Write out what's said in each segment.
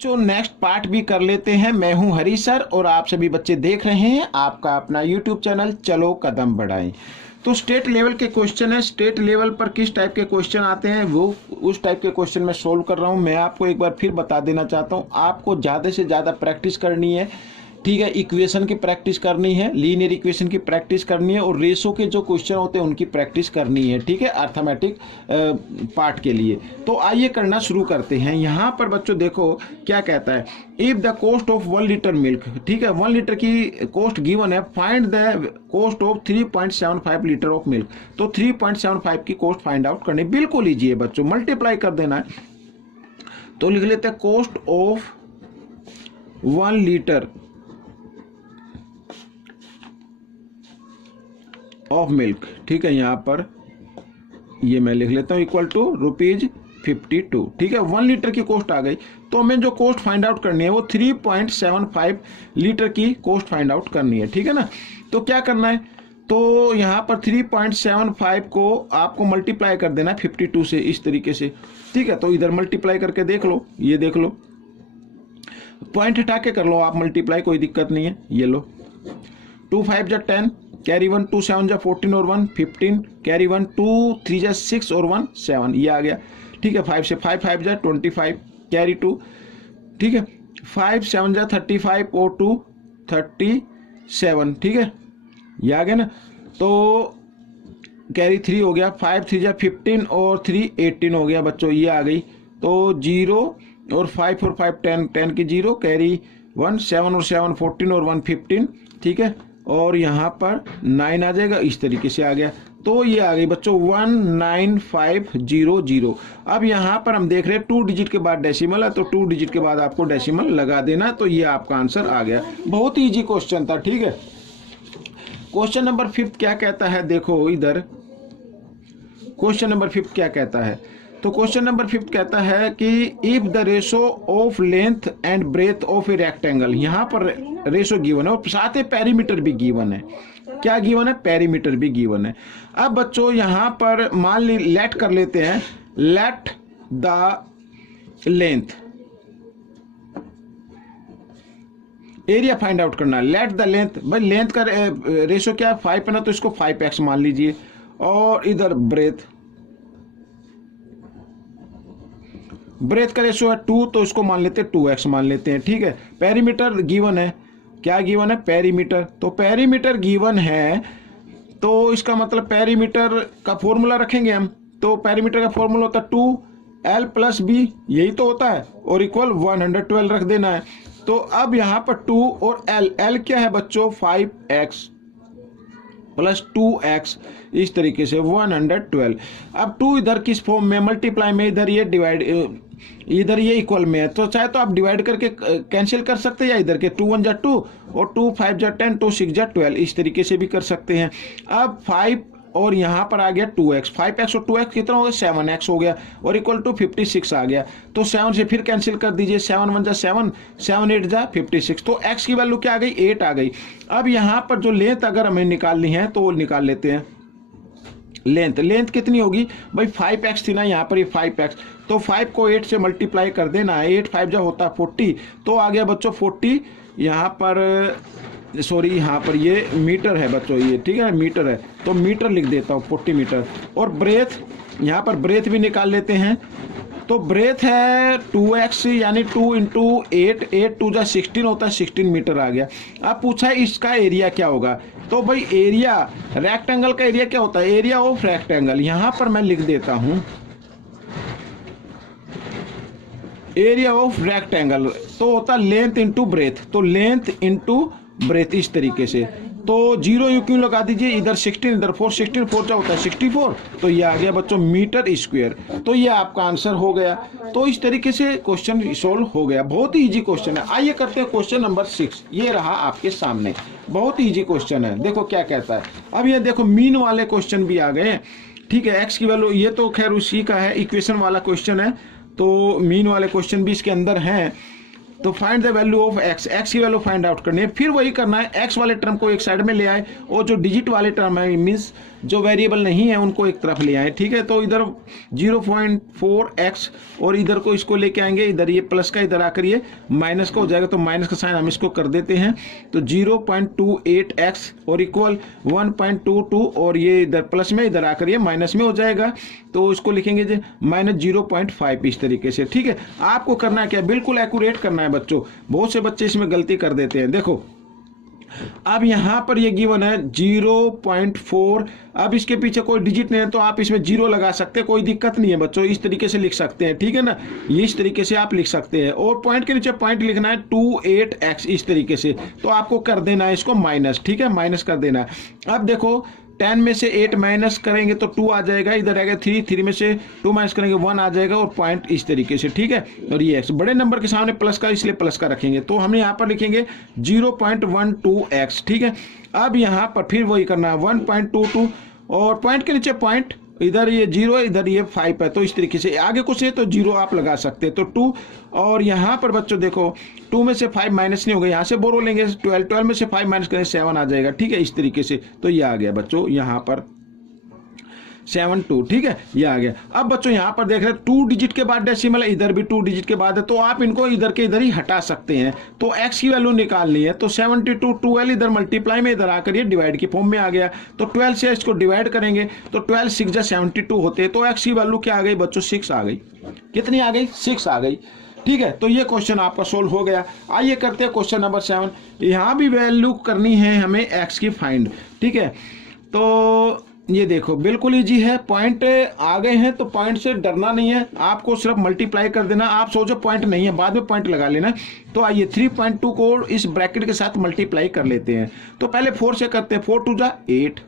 जो next part भी कर लेते हैं। मैं हूं हरी सर और आप सभी बच्चे देख रहे हैं आपका अपना यूट्यूब चैनल चलो कदम बढ़ाएं। तो स्टेट लेवल के क्वेश्चन है, स्टेट लेवल पर किस टाइप के क्वेश्चन आते हैं वो उस टाइप के क्वेश्चन मैं सोल्व कर रहा हूं। मैं आपको एक बार फिर बता देना चाहता हूं, आपको ज़्यादा से ज़्यादा प्रैक्टिस करनी है, ठीक है। इक्वेशन की प्रैक्टिस करनी है, लीनियर इक्वेशन की प्रैक्टिस करनी है और रेशो के जो क्वेश्चन होते हैं उनकी प्रैक्टिस करनी है, ठीक है, अर्थमेटिक पार्ट के लिए। तो आइए करना शुरू करते हैं। यहाँ पर बच्चों देखो क्या कहता है, if the cost of 1 litre milk, ठीक है, 1 लीटर की कॉस्ट गिवन है, find the cost of 3.75 litre of milk. तो 3.75 की कॉस्ट फाइंड आउट करनी बिल्कुल ईजी है बच्चों, मल्टीप्लाई कर देना है। तो लिख लेते हैं cost of 1 litre of milk, ठीक है, यहाँ पर ये मैं लिख लेता हूँ इक्वल टू ₹52, ठीक है। 1 लीटर की कॉस्ट आ गई, तो हमें जो कॉस्ट फाइंड आउट करनी है वो 3.75 लीटर की कॉस्ट फाइंड आउट करनी है, ठीक है ना। तो क्या करना है, तो यहाँ पर 3.75 को आपको मल्टीप्लाई कर देना है 52 से, इस तरीके से, ठीक है। तो इधर मल्टीप्लाई करके देख लो, ये देख लो, पॉइंट हटा के कर लो आप मल्टीप्लाई, कोई दिक्कत नहीं है। ये लो 2 5 जा 10, कैरी 1, 2 7 जा 14 और 1 15, कैरी 1, 2 3 जा 6 और 1 7, ये आ गया, ठीक है। 5 से 5 5 जा 25, कैरी 2, ठीक है। 5 7 जा 35 और 2 37, ठीक है, ये आ गया ना। तो कैरी 3 हो गया, 5 3 जा 15 और 3 18 हो गया बच्चों, ये आ गई। तो 0 और 5 और 5 10, 10 की 0, कैरी 1, 7 और 7 14 और 1 15, ठीक है। और यहाँ पर 9 आ जाएगा, इस तरीके से आ गया। तो ये आ गई बच्चों 19500। अब यहाँ पर हम देख रहे हैं 2 डिजिट के बाद डेसिमल है, तो 2 डिजिट के बाद आपको डेसिमल लगा देना, तो ये आपका आंसर आ गया। बहुत ही इजी क्वेश्चन था, ठीक है। क्वेश्चन नंबर 5 क्या कहता है, देखो इधर क्वेश्चन नंबर 5 क्या कहता है। तो क्वेश्चन नंबर 5 कहता है कि if the ratio of length and breadth of a rectangle, यहाँ पर रेशो गिवन है और साथ ही पेरीमीटर भी गिवन है। क्या गिवन है, पेरीमीटर भी गिवन है। अब बच्चों यहाँ पर मान ली लेट कर लेते हैं, let the length, area find out करना है, लेट द लेंथ, भाई लेंथ का रेशो क्या है 5 है ना, तो इसको 5x मान लीजिए। और इधर ब्रेथ का रेशो है 2, तो इसको मान लेते हैं 2x मान लेते हैं, ठीक है। पेरीमीटर गिवन है, क्या गिवन है, पेरीमीटर। तो पेरीमीटर गिवन है, तो इसका मतलब पेरीमीटर का फॉर्मूला रखेंगे हम। तो पेरीमीटर का फॉर्मूला होता है 2l + b, यही तो होता है, और इक्वल 112 रख देना है। तो अब यहाँ पर 2 और l क्या है बच्चों 5x + 2x, इस तरीके से 112। अब 2 इधर किस फॉर्म में, मल्टीप्लाई में, इधर ये डिवाइड, इधर ये इक्वल में है, तो चाहे तो आप डिवाइड करके कैंसिल कर सकते हैं, या इधर के 2 1 जा 2 और 2 5 जा 10, 2 6 जा 12, इस तरीके से भी कर सकते हैं। अब 5 और यहाँ पर आ गया 2x, 5x और 2x कितना हो गया 7x हो गया, और इक्वल टू 56 आ गया। तो 7 से फिर कैंसिल कर दीजिए, 7 1 जा 7, 7 8 जा 56, तो x की वैल्यू क्या आ गई 8 आ गई। अब यहाँ पर जो लेंथ अगर हमें निकालनी है तो वो निकाल लेते हैं। लेंथ कितनी होगी भाई, 5x थी ना यहाँ पर, ये 5x, तो 5 को 8 से मल्टीप्लाई कर देना है, 8 5 जा होता है 40, तो आ गया बच्चों 40। यहाँ पर सॉरी, यहाँ पर ये मीटर है बच्चों, ये ठीक है मीटर है, तो मीटर लिख देता हूँ 40 मीटर। और ब्रेथ, यहाँ पर ब्रेथ भी निकाल लेते हैं, तो ब्रेथ है 2x यानी 2 × 8, 8 2 जा 16 होता है, 16 मीटर आ गया। अब पूछा है इसका एरिया क्या होगा, तो भाई एरिया, रेक्टेंगल का एरिया क्या होता है, एरिया ऑफ रेक्टेंगल, यहाँ पर मैं लिख देता हूँ एरिया ऑफ रेक्टेंगल, तो होता है लेंथ इंटू ब्रेथ, तो लेंथ इंटू ब्रेथ, इस तरीके से। तो 0 यू क्यों लगा दीजिए, इधर 16 इधर 4, 16 4 क्या होता है 64, तो ये आ गया बच्चों मीटर स्क्वायर। तो ये आपका आंसर हो गया। तो इस तरीके से क्वेश्चन सोल्व हो गया, बहुत ही इजी क्वेश्चन है। आइए करते हैं क्वेश्चन नंबर 6, ये रहा आपके सामने, बहुत ही इजी क्वेश्चन है। देखो क्या कहता है, अब ये देखो मीन वाले क्वेश्चन भी आ गए, ठीक है। एक्स की वैल्यू, ये तो खैर उसी का है, इक्वेशन वाला क्वेश्चन है, तो मीन वाले क्वेश्चन भी इसके अंदर हैं। तो find the value of x, x की वैल्यू फाइंड आउट करनी है। फिर वही करना है, एक्स वाले टर्म को एक साइड में ले आए और जो डिजिट वाले टर्म है मीन्स जो वेरिएबल नहीं है उनको एक तरफ ले आए, ठीक है। तो इधर 0.4x और इधर को इसको लेके आएंगे, इधर ये प्लस का इधर आकर ये माइनस का हो जाएगा, तो माइनस का साइन हम इसको कर देते हैं। तो 0.28x और इक्वल 1.22 और ये इधर प्लस में इधर आकर ये माइनस में हो जाएगा, तो इसको लिखेंगे जो -0.5 इस तरीके से, ठीक है। आपको करना क्या, बिल्कुल एक्यूरेट करना है बच्चों। बहुत से बच्चे इसमें गलती कर देते हैं। देखो अब यहां पर ये गिवन है 0.4, अब इसके पीछे कोई डिजिट नहीं है तो आप इसमें 0 लगा सकते हैं, कोई दिक्कत नहीं है बच्चों, इस तरीके से लिख सकते हैं, ठीक है ना। ये इस तरीके से आप लिख सकते हैं और पॉइंट के नीचे पॉइंट लिखना है 28x इस तरीके से, तो आपको कर देना है इसको माइनस, ठीक है, माइनस कर देना है। अब देखो 10 में से 8 माइनस करेंगे तो 2 आ जाएगा, इधर आएगा 3 में से 2 माइनस करेंगे 1 आ जाएगा और पॉइंट इस तरीके से, ठीक है। और ये x बड़े नंबर के सामने प्लस का, इसलिए प्लस का रखेंगे, तो हम यहाँ पर लिखेंगे 0.12x, ठीक है। अब यहाँ पर फिर वही करना है 1.22 और पॉइंट के नीचे पॉइंट, इधर ये 0 है इधर ये 5 है, तो इस तरीके से आगे कुछ है तो 0 आप लगा सकते हैं, तो 2 और यहाँ पर बच्चों देखो 2 में से 5 माइनस नहीं होगा, यहाँ से बोरो लेंगे 12 में से 5 माइनस करें 7 आ जाएगा, ठीक है, इस तरीके से। तो ये आ गया बच्चों यहाँ पर 72, ठीक है, ये आ गया। अब बच्चों यहाँ पर देख रहे हैं 2 डिजिट के बाद डेसिमल है, इधर भी 2 डिजिट के बाद है, तो आप इनको इधर के इधर ही हटा सकते हैं। तो x की वैल्यू निकालनी है, तो 72 12 इधर मल्टीप्लाई में इधर आकर ये डिवाइड की फॉर्म में आ गया, तो 12 से इसको डिवाइड करेंगे तो 12 6 जा 72 होते हैं, तो x की वैल्यू क्या आ गई बच्चों 6 आ गई। कितनी आ गई 6 आ गई, ठीक है। तो ये क्वेश्चन आपका सोल्व हो गया। आइए करते हैं क्वेश्चन नंबर 7। यहाँ भी वैल्यू करनी है हमें x की फाइंड, ठीक है। तो ये देखो बिल्कुल इजी है, पॉइंट आ गए हैं तो पॉइंट से डरना नहीं है, आपको सिर्फ मल्टीप्लाई कर देना। आप सोचो पॉइंट नहीं है, बाद में पॉइंट लगा लेना। तो आइए 3.2 को इस ब्रैकेट के साथ मल्टीप्लाई कर लेते हैं। तो पहले 4 से करते हैं, 4 2 जा 8,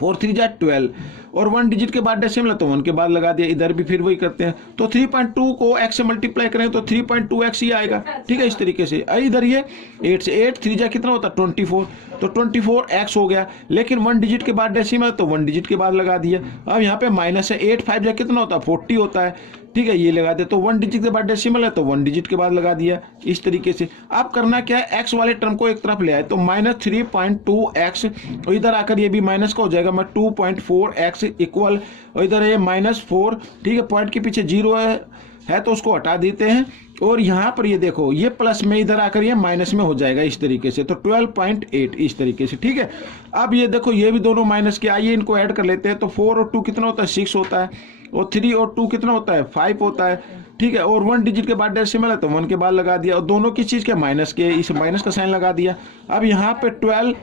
4 3 जा 12 और 1 डिजिट के बाद डेसिमल तो 1 के बाद लगा दिया, इधर भी फिर वही करते हैं। तो 3.2 को x से मल्टीप्लाई करें तो 3.2x ही आएगा, ठीक है, इस तरीके से। इधर ये 8 से 8 3 जा कितना होता है 24, तो 24x हो गया, लेकिन 1 डिजिट के बाद डेसिमल तो 1 डिजिट के बाद लगा दिया। अब यहाँ पे माइनस है, 8 5 जा कितना होता है 40 होता है, ठीक है, ये लगा दे। तो 1 डिजिट के बाद डेसिमल है तो 1 डिजिट के बाद लगा दिया, इस तरीके से। अब करना क्या है, x वाले टर्म को एक तरफ ले आए, तो -3.2x और इधर आकर ये भी माइनस का हो जाएगा, 2.4x इक्वल, और इधर ये -4, ठीक है, पॉइंट के पीछे 0 है तो उसको हटा देते हैं। और यहाँ पर ये देखो ये प्लस में इधर आकर ये माइनस में हो जाएगा इस तरीके से, तो 12.8 इस तरीके से, ठीक है। अब ये देखो ये भी दोनों माइनस के, आइए इनको ऐड कर लेते हैं। तो 4 और 2 कितना होता है 6 होता है, और 3 और 2 कितना होता है 5 होता है, ठीक है। और 1 डिजिट के बाद डेसिमल है तो 1 के बाद लगा दिया, और दोनों किस चीज़ के माइनस के, इस माइनस का साइन लगा दिया। अब यहाँ पे 12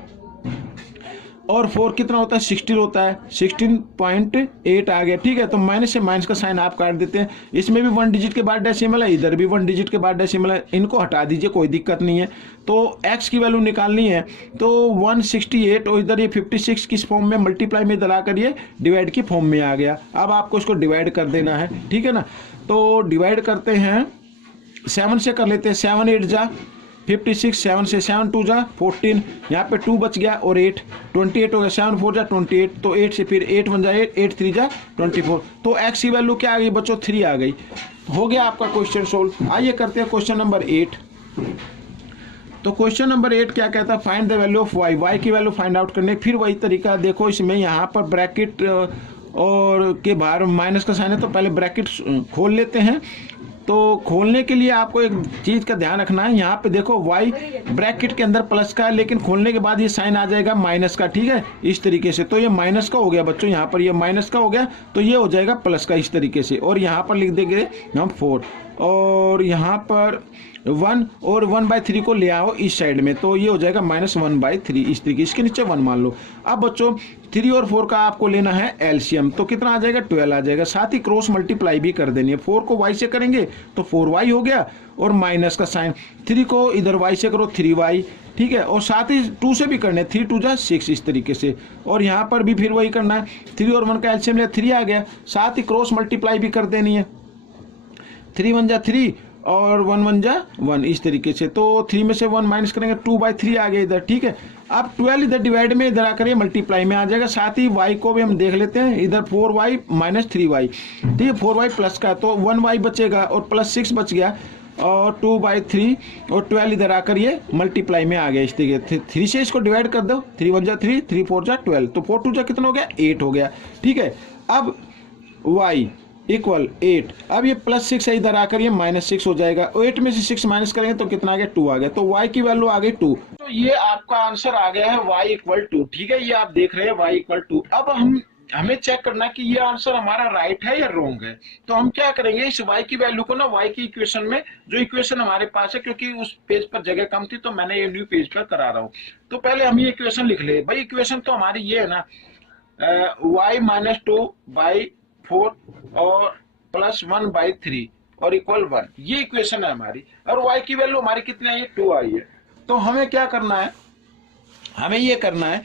और 4 कितना होता है 16 होता है, 16.8 आ गया, ठीक है। तो माइनस से माइनस का साइन आप काट देते हैं। इसमें भी 1 डिजिट के बाद डेसिमल है, इधर भी 1 डिजिट के बाद डेसिमल है, इनको हटा दीजिए, कोई दिक्कत नहीं है। तो x की वैल्यू निकालनी है, तो 168 और इधर ये 56 किस फॉर्म में मल्टीप्लाई में इधर आकर ये डिवाइड की फॉर्म में आ गया। अब आपको इसको डिवाइड कर देना है, ठीक है ना। तो डिवाइड करते हैं, 7 से कर लेते हैं, 7 8 जा 56, 7 से 7 2 जा 14, यहाँ पे 2 बच गया और 8 28 हो गया, 7 4 जा 28, तो 8 से फिर 8 1 जा 8, 8 3 जा 24। तो x की वैल्यू क्या आ गई बच्चों 3 आ गई। हो गया आपका क्वेश्चन सोल्व। आइए करते हैं क्वेश्चन नंबर 8। तो क्वेश्चन नंबर 8 क्या कहता है, find the value of y की वैल्यू फाइंड आउट करने। फिर वही तरीका, देखो इसमें यहाँ पर ब्रैकेट और के बाहर माइनस का साइन है, तो पहले ब्रैकेट खोल लेते हैं। तो खोलने के लिए आपको एक चीज़ का ध्यान रखना है, यहाँ पे देखो y ब्रैकेट के अंदर प्लस का है, लेकिन खोलने के बाद ये साइन आ जाएगा माइनस का, ठीक है, इस तरीके से। तो ये माइनस का हो गया बच्चों, यहाँ पर ये माइनस का हो गया, तो ये हो जाएगा प्लस का इस तरीके से। और यहाँ पर लिख देंगे हम 4, और यहाँ पर 1 और 1/3 को ले आओ इस साइड में, तो ये हो जाएगा -1/3 इस तरीके, इसके नीचे 1 मान लो। अब बच्चों 3 और 4 का आपको लेना है एलसीएम, तो कितना आ जाएगा 12 आ जाएगा। साथ ही क्रॉस मल्टीप्लाई भी कर देनी है, 4 को y से करेंगे तो 4y हो गया, और माइनस का साइन 3 को इधर y से करो 3y, ठीक है। और साथ ही 2 से भी करना है, 3 2 जा 6 इस तरीके से। और यहाँ पर भी फिर वही करना है, 3 और 1 का एलसीएम लिया 3 आ गया, साथ ही क्रॉस मल्टीप्लाई भी कर देनी है, 3 1 जा 3 और 1 1 जा 1 इस तरीके से। तो 3 में से 1 माइनस करेंगे 2/3 आ गया इधर, ठीक है। अब 12 इधर डिवाइड में इधर आकर ये मल्टीप्लाई में आ जाएगा। साथ ही y को भी हम देख लेते हैं, इधर 4y - 3y, ठीक है, 4y प्लस का, तो 1y बचेगा और +6 बच गया, और 2/3 और 12 इधर आकर ये मल्टीप्लाई में आ गया इस तरीके 3 से इसको डिवाइड कर दो, 3 1 जा 3, 3 4 जा 12, तो 4 2 जा कितना हो गया 8 हो गया। ठीक है, अब y इक्वल 8, अब ये +6 है इधर आकर ये -6 हो जाएगा, 8 में से 6 माइनस करेंगे तो कितना आ गया 2 आ गया, तो y की वैल्यू आ गई 2। तो ये आपका आंसर आ गया है y इक्वल 2। ठीक है, ये आप देख रहे हैं y इक्वल 2। अब हमें चेक करना है कि ये आंसर हमारा राइट है या रॉन्ग है। तो हम क्या करेंगे, इस y की वैल्यू को ना y की इक्वेशन में, जो इक्वेशन हमारे पास है, क्योंकि उस पेज पर जगह कम थी तो मैंने ये न्यू पेज पर करा रहा हूँ। तो पहले हम ये इक्वेशन लिख ले भाई। इक्वेशन तो हमारी ये है ना, y -2/4 और +1/3 और इक्वल 1, ये इक्वेशन है हमारी। और y की वैल्यू हमारी कितनी आई है 2 आई है। तो हमें क्या करना है, हमें ये करना है,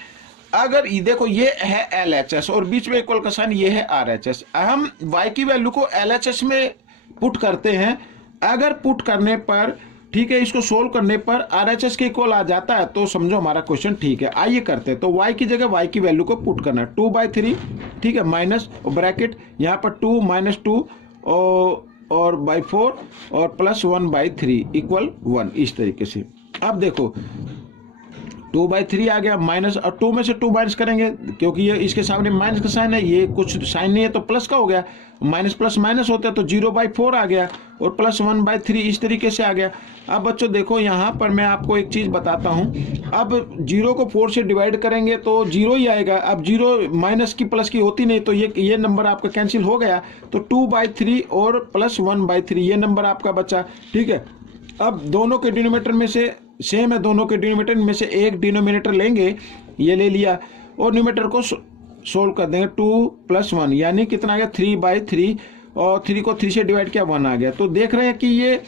अगर ये देखो ये है LHS और बीच में इक्वल का साइन ये है RHS, हम y की वैल्यू को LHS में पुट करते हैं। अगर पुट करने पर, ठीक है, इसको सोल्व करने पर RHS के इक्वल आ जाता है तो समझो हमारा क्वेश्चन ठीक है। आइए करते हैं। तो y की जगह y की वैल्यू को पुट करना है 2/3, ठीक है, माइनस ब्रैकेट यहाँ पर 2 -2 और बाई 4 और +1/3 इक्वल 1, इस तरीके से। अब देखो 2/3 आ गया माइनस, और 2 में से 2 माइनस करेंगे क्योंकि ये इसके सामने माइनस का साइन है, ये कुछ साइन नहीं है तो प्लस का हो गया, माइनस प्लस माइनस होता है तो 0/4 आ गया और +1/3 इस तरीके से आ गया। अब बच्चों देखो यहाँ पर मैं आपको एक चीज़ बताता हूँ, अब 0 को 4 से डिवाइड करेंगे तो 0 ही आएगा। अब 0 माइनस की प्लस की होती नहीं, तो ये नंबर आपका कैंसिल हो गया, तो 2/3 और +1/3 ये नंबर आपका बचा। ठीक है, अब दोनों के डिनोमिनेटर में से सेम है, दोनों के डिनोमिनेटर में से एक डिनोमिनेटर लेंगे, ये ले लिया, और न्यूमिनेटर को सोल्व कर देंगे। 2 + 1 यानी कितना आ गया 3/3, और 3 को 3 से डिवाइड किया 1 आ गया। तो देख रहे हैं कि ये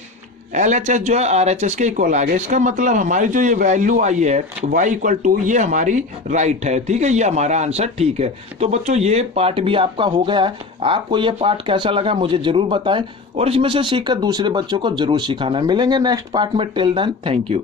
LHS जो है RHS के इक्वल आ गया। इसका मतलब हमारी जो ये वैल्यू आई है y इक्वल 2, ये हमारी राइट है। ठीक है, ये हमारा आंसर ठीक है। तो बच्चों ये पार्ट भी आपका हो गया है। आपको ये पार्ट कैसा लगा मुझे जरूर बताएं, और इसमें से सीखकर दूसरे बच्चों को जरूर सिखाना। मिलेंगे नेक्स्ट पार्ट में। Till then thank you.